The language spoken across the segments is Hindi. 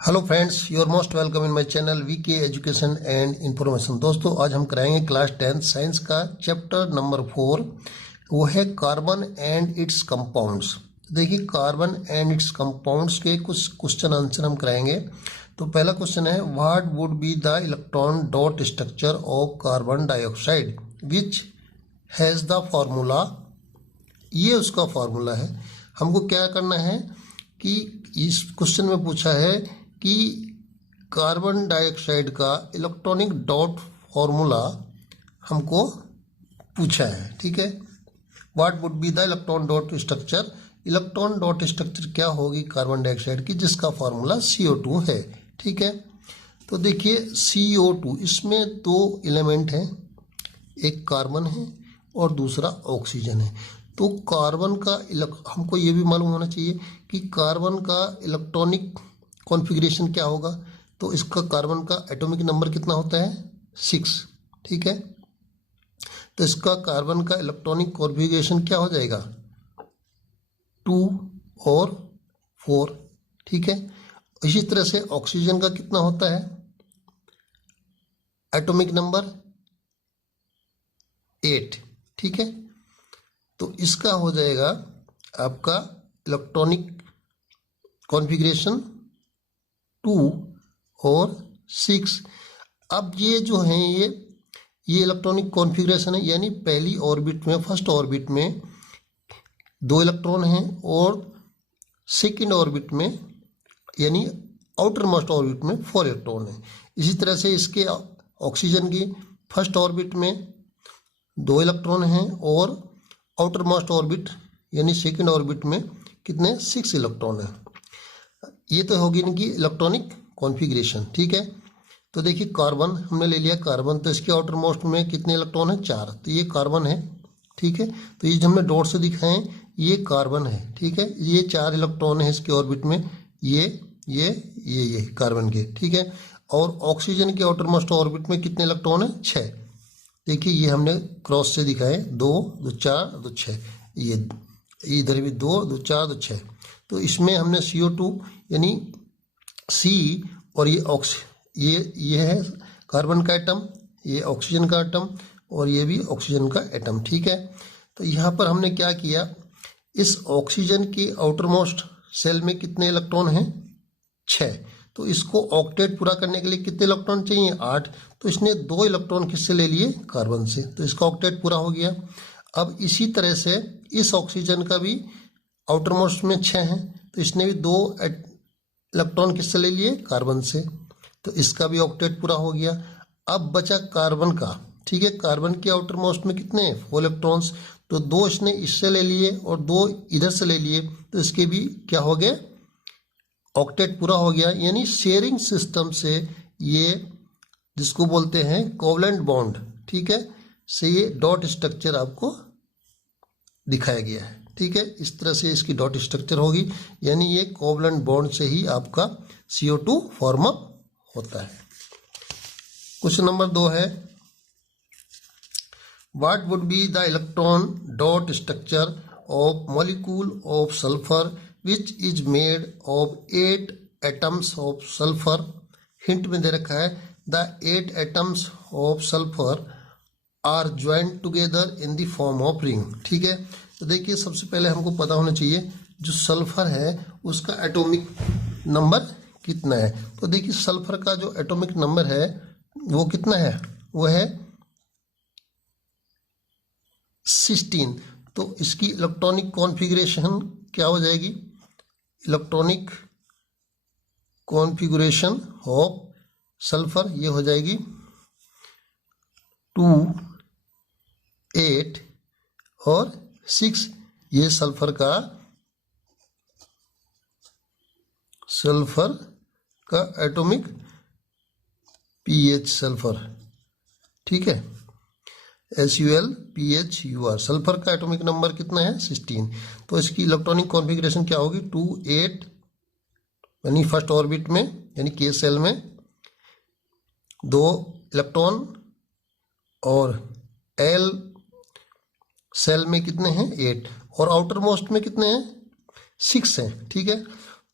Hello friends, you are most welcome in my channel VK education and information. दोस्तों, आज हम कराएंगे क्लास 10 साइंस का चैप्टर नंबर 4। वो है कार्बन एंड इट्स कंपाउंड्स। देखिए, कार्बन एंड इट्स कंपाउंड्स के कुछ क्वेश्चन आंसर हम कराएंगे। तो पहला क्वेश्चन है, what would be the electron dot structure of carbon dioxide which has the formula. ये उसका फार्मूला है। हमको क्या करना है कि इस क्वेश्चन में पूछा है कि कार्बन डाइऑक्साइड का इलेक्ट्रॉनिक डॉट फॉर्मूला हमको पूछा है। ठीक है, what would be the electron dot structure. Electron dot structure क्या होगी कार्बन डाइऑक्साइड की, जिसका फॉर्मूला CO2 है। ठीक है, तो देखिए CO2, इसमें दो एलिमेंट हैं, एक कार्बन है और दूसरा ऑक्सीजन है। तो कार्बन का हमको ये भी मालूम होना चाहिए कि कार्बन का इलेक्ट्रॉनिक कॉन्फ़िगरेशन क्या होगा। तो इसका कार्बन का एटॉमिक नंबर कितना होता है, 6। ठीक है, तो इसका कार्बन का इलेक्ट्रॉनिक कॉन्फ़िगरेशन क्या हो जाएगा, 2 और 4। ठीक है, इसी तरह से ऑक्सीजन का कितना होता है एटॉमिक नंबर, 8। ठीक है, तो इसका हो जाएगा आपका इलेक्ट्रॉनिक कॉन्फ़िगरेशन 2 और 6। अब ये जो हैं ये इलेक्ट्रॉनिक कॉन्फ़िगरेशन है, यानी पहली ऑर्बिट में, फर्स्ट ऑर्बिट में 2 इलेक्ट्रॉन हैं और सेकंड ऑर्बिट में यानी आउटर मोस्ट ऑर्बिट में 4 इलेक्ट्रॉन हैं। इसी तरह से इसके ऑक्सीजन की फर्स्ट ऑर्बिट में 2 इलेक्ट्रॉन हैं और आउटर मोस्ट ऑर्बिट यानी सेकंड ऑर्बिट में कितने, 6 इलेक्ट्रॉन हैं। ये तो होगी इनकी इलेक्ट्रॉनिक कॉन्फ़िगरेशन। ठीक है, तो देखिए कार्बन हमने ले लिया, कार्बन तो इसके आउटर मोस्ट में कितने इलेक्ट्रॉन हैं, 4। तो ये कार्बन है। ठीक है, तो ये जो हमने डॉट से दिखाए हैं ये कार्बन है। ठीक है, ये 4 इलेक्ट्रॉन है इसके ऑर्बिट में, ये कार्बन के। ठीक है, और ऑक्सीजन के आउटर मोस्ट ऑर्बिट में कितने इलेक्ट्रॉन है, 6। देखिए ये हमने क्रॉस से दिखाए, 2 2 4 2 6। ये इधर भी 2 2 4 2 6। तो इसमें हमने CO2 यानी C और ये है कार्बन का एटम, ये ऑक्सीजन का एटम और ये भी ऑक्सीजन का एटम। ठीक है, तो यहाँ पर हमने क्या किया, इस ऑक्सीजन के आउटर मोस्ट सेल में कितने इलेक्ट्रॉन हैं, 6। तो इसको ऑक्टेट पूरा करने के लिए कितने इलेक्ट्रॉन चाहिए, 8। तो इसने 2 इलेक्ट्रॉन किससे ले लिए, कार्बन से, तो इसका ऑक्टेट पूरा हो गया। अब इसी तरह से इस ऑक्सीजन का भी आउटर मोस्ट में 6 हैं, तो इसने भी 2 इलेक्ट्रॉन किससे ले लिए, कार्बन से, तो इसका भी ऑक्टेट पूरा हो गया। अब बचा कार्बन का। ठीक है, कार्बन के आउटर मोस्ट में कितने, 4 इलेक्ट्रॉन्स, तो 2 इसने इससे ले लिए और 2 इधर से ले लिए, तो इसके भी क्या हो गए, ऑक्टेट पूरा हो गया। यानी शेयरिंग सिस्टम से ये जिसको बोलते हैं कोवलेंट बॉन्ड, ठीक है, से ये डॉट स्ट्रक्चर आपको दिखाया गया है। ठीक है, इस तरह से इसकी डॉट स्ट्रक्चर होगी, यानी ये कोवलेंट बॉन्ड से ही आपका CO2 फॉर्म अप होता है। क्वेश्चन नंबर 2 है, what would be the electron dot structure of molecule of sulphur which is made of 8 atoms of sulphur. Hint में दे रखा है, the 8 atoms of sulphur are joined together in the form of ring. ठीक है, तो देखिए सबसे पहले हमको पता होना चाहिए जो सल्फर है उसका एटॉमिक नंबर कितना है। तो देखिए सल्फर का जो एटॉमिक नंबर है वो कितना है, वो है 16। तो इसकी इलेक्ट्रॉनिक कॉन्फ़िगरेशन क्या हो जाएगी, इलेक्ट्रॉनिक कॉन्फ़िगरेशन ऑफ सल्फर ये हो जाएगी 2 8 और 6। ये सल्फर का एटॉमिक pH सल्फर। ठीक है, SULPHUR सल्फर का एटॉमिक नंबर कितना है, 16। तो इसकी इलेक्ट्रॉनिक कॉन्फ़िगरेशन क्या होगी, 2 8 यानी फर्स्ट ऑर्बिट में यानी K सेल में 2 इलेक्ट्रॉन और L सेल में कितने हैं, 8 और आउटर मोस्ट में कितने हैं, 6 हैं। ठीक है,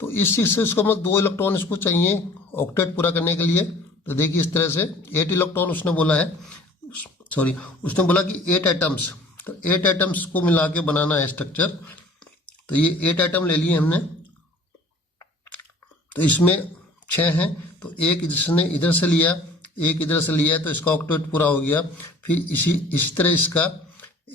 तो इस 6 से इसको मतलब 2 इलेक्ट्रॉन इसको चाहिए ऑक्टेट पूरा करने के लिए। तो देखिए इस तरह से 8 इलेक्ट्रॉन उसने बोला है, सॉरी उसने बोला कि 8 एटम्स, तो 8 एटम्स को मिला के बनाना है स्ट्रक्चर। तो ये 8 एटम ले लिए हमने, तो इसमें 6 हैं, तो एक इसने इधर से लिया, एक इधर से लिया, तो इसका ऑक्टेट पूरा हो गया। फिर इसी तरह इसका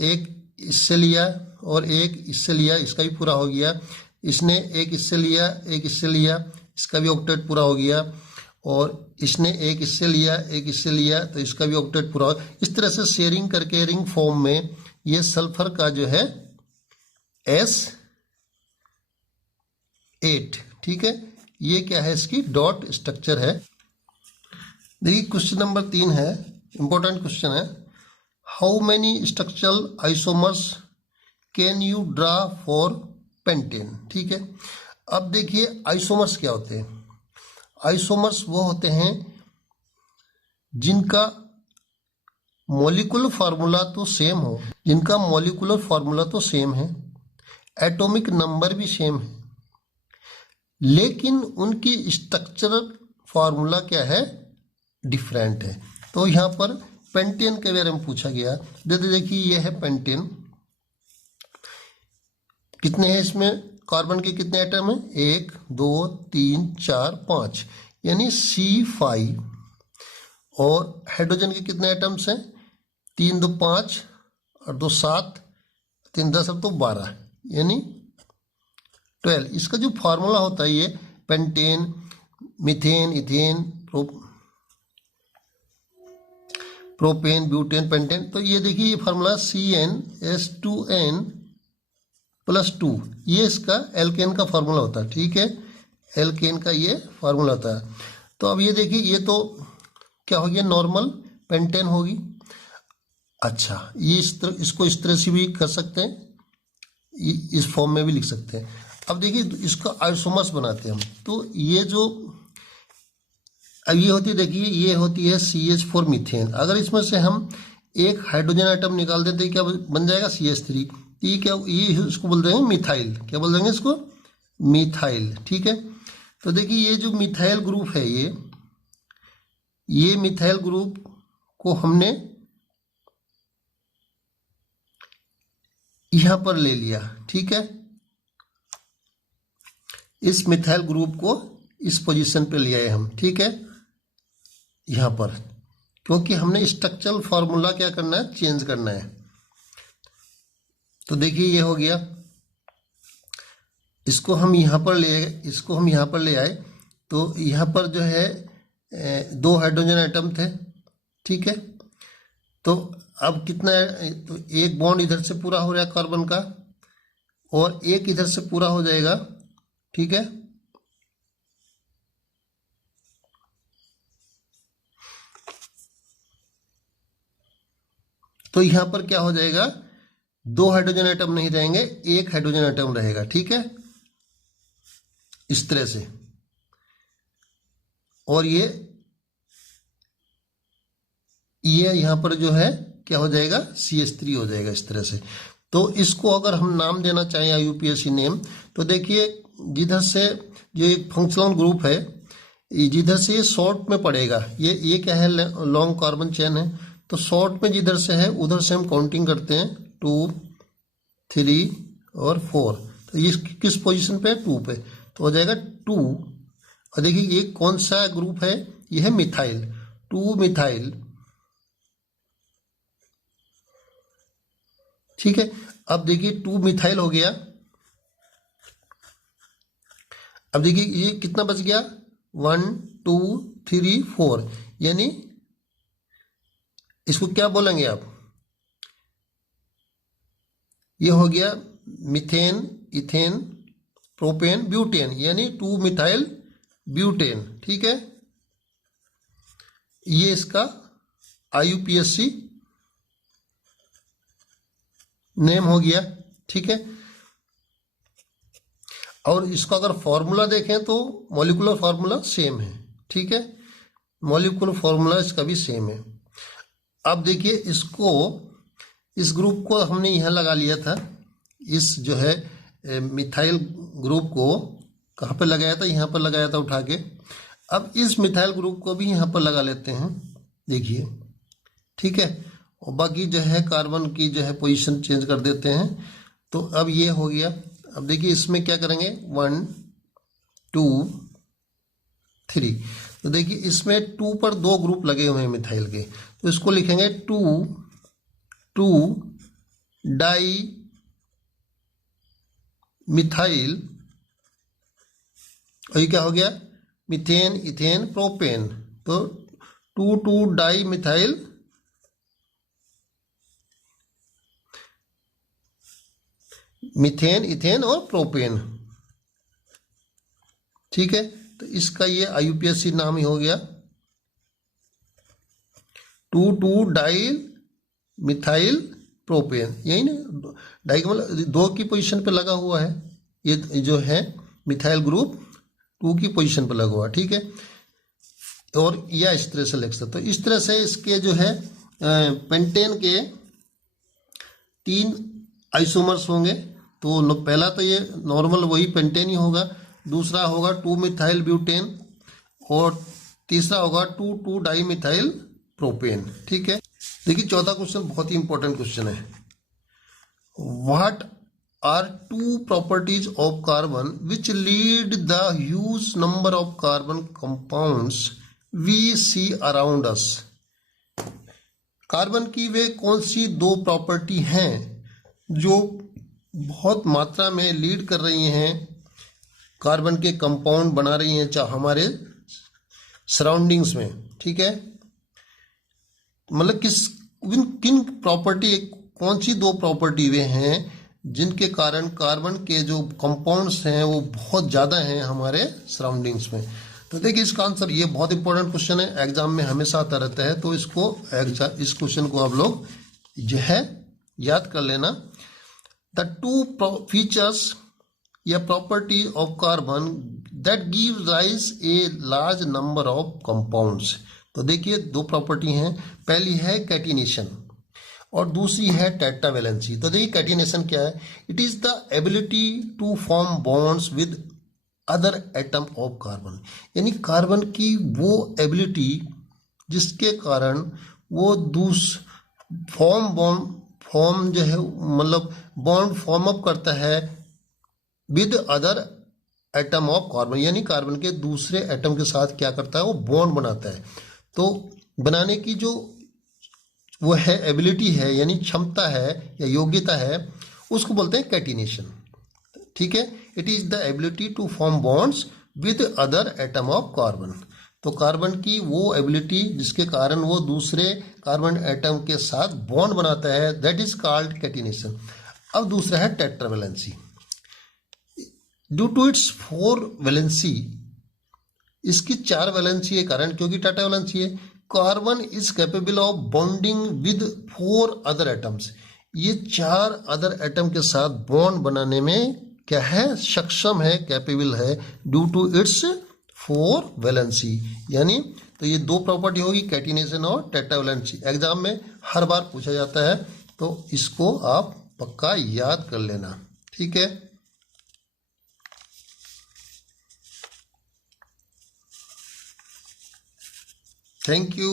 एक इससे लिया और एक इससे लिया, इसका भी पूरा हो गया। इसने एक इससे लिया, एक इससे लिया, इसका भी ऑक्टेट पूरा हो गया। और इसने एक इससे लिया, एक इससे लिया, तो इसका भी ऑक्टेट पूरा हो। इस तरह से शेयरिंग करके रिंग फॉर्म में ये सल्फर का जो है S8, ठीक है, ये क्या है, इसकी डॉट स्ट्रक्चर है। देखिए क्वेश्चन नंबर 3 है, इंपॉर्टेंट क्वेश्चन है। How many structural isomers can you draw for pentane, ठीक है। अब देखिए आइसोमर्स क्या होते हैं। आइसोमर्स वो होते हैं जिनका मॉलिक्यूलर फार्मूला तो सेम हो, जिनका मॉलिक्यूलर फार्मूला तो सेम है, एटॉमिक नंबर भी सेम है, लेकिन उनकी स्ट्रक्चरल फार्मूला क्या है, डिफरेंट है। तो यहाँ पर पेंटेन के बारे में पूछा गया। देखिए ये है पेंटेन, कितने हैं इसमें, कार्बन के कितने एटम हैं, 1 2 3 4 5, यानी C5। और हाइड्रोजन के कितने एटम्स हैं, 3 2 5 और 2 7, 3 10 अब तो 12, यानी 12। इसका जो फार्मूला होता है ये pentane, methane, ethane, propane, butane, pentane, तो ये देखिए ये फार्मूला CnH2n+2, ये इसका एल्केन का फार्मूला होता है, ठीक है, एल्केन का ये फार्मूला होता है। तो अब ये देखिए ये तो क्या हो गया, नॉर्मल पेंटेन होगी। अच्छा ये इसको इस तरह से भी कर सकते हैं, इस फॉर्म में भी लिख सकते हैं। अब देखिए इसका आइसोमर्स बनाते हैं हम, तो ये जो अब ये होती है, देखिए ये होती है CH4 मीथेन। अगर इसमें से हम एक हाइड्रोजन आइटम निकाल देते हैं क्या बन जाएगा, CH3। ये क्या, ये इसको बोल देंगे मिथाइल, क्या बोल देंगे इसको, मिथाइल, ठीक है। तो देखिए ये जो मिथाइल ग्रुप है, ये मिथाइल ग्रुप को हमने यहां पर ले लिया, ठीक है, इस मिथाइल ग्रुप को इस पोजीशन पे लिया है हम, ठीक है, यहां पर, क्योंकि हमने स्ट्रक्चरल फार्मूला क्या करना है, चेंज करना है। तो देखिए ये हो गया, इसको हम यहाँ पर ले आए, तो यहाँ पर जो है 2 हाइड्रोजन एटम थे, ठीक है। तो अब कितना है, तो एक बॉन्ड इधर से पूरा हो रहा है कार्बन का, और एक इधर से पूरा हो जाएगा, ठीक है। तो यहां पर क्या हो जाएगा, 2 हाइड्रोजन एटम नहीं रहेंगे, 1 हाइड्रोजन एटम रहेगा, ठीक है, इस तरह से। और ये यहां पर जो है क्या हो जाएगा, CH3 हो जाएगा, इस तरह से। तो इसको अगर हम नाम देना चाहें IUPAC नेम, तो देखिए जिधर से जो एक फंक्शनल ग्रुप है, जिधर से ये शॉर्ट में पड़ेगा, ये क्या है, लॉन्ग कार्बन चेन है, तो शॉर्ट में जिधर से है उधर से हम काउंटिंग करते हैं, 2 3 और 4। तो ये किस पोजीशन पे है, 2 पे, तो हो जाएगा 2। और देखिए ये कौन सा ग्रुप है, ये है मिथाइल, 2 मिथाइल, ठीक है। अब देखिए 2 मिथाइल हो गया। अब देखिए ये कितना बच गया, 1 2 3 4, यानी इसको क्या बोलेंगे आप, ये हो गया मीथेन, इथेन, प्रोपेन, ब्यूटेन, यानी 2 मिथाइल ब्यूटेन, ठीक है। ये इसका IUPAC नेम हो गया, ठीक है। और इसका अगर फॉर्मूला देखें तो मॉलिक्यूलर फार्मूला सेम है, ठीक है, मॉलिक्यूलर फार्मूला इसका भी सेम है। अब देखिए इसको, इस ग्रुप को हमने यहाँ लगा लिया था, इस जो है मिथाइल ग्रुप को कहाँ पे लगाया था, यहाँ पर लगाया था उठा के। अब इस मिथाइल ग्रुप को भी यहाँ पर लगा लेते हैं, देखिए, ठीक है। और बाकी जो है कार्बन की जो है पोजीशन चेंज कर देते हैं। तो अब ये हो गया। अब देखिए इसमें क्या करेंगे, 1 2 3। तो देखिए इसमें 2 पर 2 ग्रुप लगे हुए हैं मिथाइल के, तो इसको लिखेंगे 2 2 डाई मिथाइल। और ये क्या हो गया, मीथेन इथेन प्रोपेन। तो 2 2 डाई मिथाइल मीथेन इथेन और प्रोपेन, ठीक है। तो इसका ये IUPAC नाम ही हो गया, 2 2 डाइल मिथाइल प्रोपेन। यही ना, डाई का मतलब 2 की पोजीशन पे लगा हुआ है, ये जो है मिथाइल ग्रुप 2 की पोजीशन पे लगा हुआ है, ठीक है। और या इस तरह से लिख सकते। तो इस तरह से इसके जो है पेंटेन के 3 आइसोमर्स होंगे। तो पहला तो ये नॉर्मल वही पेंटेन ही होगा, दूसरा होगा 2 मिथाइल ब्यूटेन, और तीसरा होगा 2 2 डाई मिथाइल प्रोपेन, ठीक है। देखिए 14 क्वेश्चन बहुत ही इंपॉर्टेंट क्वेश्चन है। What are 2 properties of carbon which lead the huge number of carbon compounds we see around us. Carbon की वे कौन सी 2 प्रॉपर्टी हैं जो बहुत मात्रा में लीड कर रही हैं, कार्बन के कंपाउंड बना रही हैं चाहे हमारे सराउंडिंग्स में, ठीक है। मतलब किन प्रॉपर्टी, कौन सी 2 प्रॉपर्टी वे हैं जिनके कारण कार्बन के जो कंपाउंड्स हैं वो बहुत ज़्यादा हैं हमारे सराउंडिंग्स में। तो देखिए इसका आंसर, ये बहुत इंपॉर्टेंट क्वेश्चन है, एग्जाम में हमेशा आता रहता है। तो इस क्वेश्चन को आप लोग जो है याद कर लेना। द 2 फीचर्स या property of carbon that give rise a large number of compounds. तो देखिए 2 प्रॉपर्टी हैं, पहली है कैटिनेशन और दूसरी है टेट्रावैलेंसी। तो देखिए कैटिनेशन क्या है, it is the ability to form bonds with other atom of carbon. यानी कार्बन की वो एबिलिटी जिसके कारण वो फॉर्म जो है, मतलब बॉन्ड फॉर्म अप करता है with other atom of carbon, यानी कार्बन के दूसरे एटम के साथ क्या करता है, वो बॉन्ड बनाता है। तो बनाने की जो वो है एबिलिटी है, यानी क्षमता है या योग्यता है, उसको बोलते हैं कैटिनेशन, ठीक है। It is the ability to form bonds with other atom of carbon. तो कार्बन की वो एबिलिटी जिसके कारण वो दूसरे कार्बन एटम के साथ बॉन्ड बनाता है, दैट इज कॉल्ड कैटिनेशन। अब दूसरा है tetravalency. Due to its 4 valency, इसकी 4 वैलेंसी के कारण, क्योंकि टेट्रावैलेंसी है, carbon is capable of bonding with 4 other atoms. ये 4 अदर एटम के साथ बॉन्ड बनाने में क्या है, सक्षम है, कैपेबल है, ड्यू टू इट्स 4 वैलेंसी। यानी तो ये 2 प्रॉपर्टी होगी, कैटिनेशन और टेट्रावैलेंसी। एग्जाम में हर बार पूछा जाता है, तो इसको आप पक्का याद कर लेना, ठीक है। Thank you.